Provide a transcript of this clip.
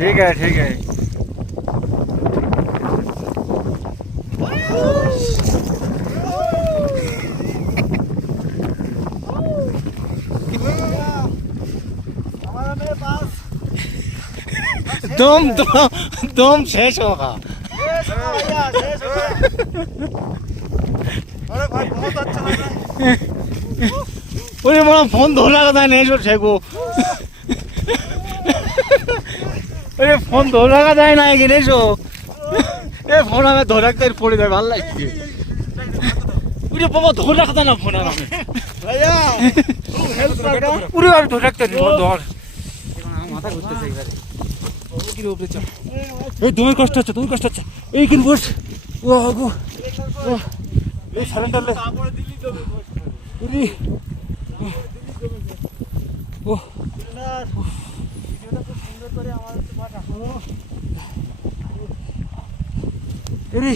ठीक है ठीक है। हमारा मेरे पास तुम शेष होगा। भैया शेष हो गया। अरे भाई बहुत अच्छा लग रहा है। अरे बड़ा फोन धो रहा था नहीं छे को। अरे फोन धो रहा था ना कि नहीं सो ए फोन हमें धो रखते पड़े जाए ভালো লাগছে। अरे बाबा धो रखता ना फोन हमें भैया हेल्प कर दो। पूरे बार धो रखते फोन धो মাথা ঘুরতেছে এবারে কি উপরে চল এই তুমি কষ্ট হচ্ছে এই কিন বস ও আগো এই সারেন্ডার লে কাপড় দিলি তো উরি ও না ভিডিওটা খুব সুন্দর করে আমার কাছে পাঠা। এরি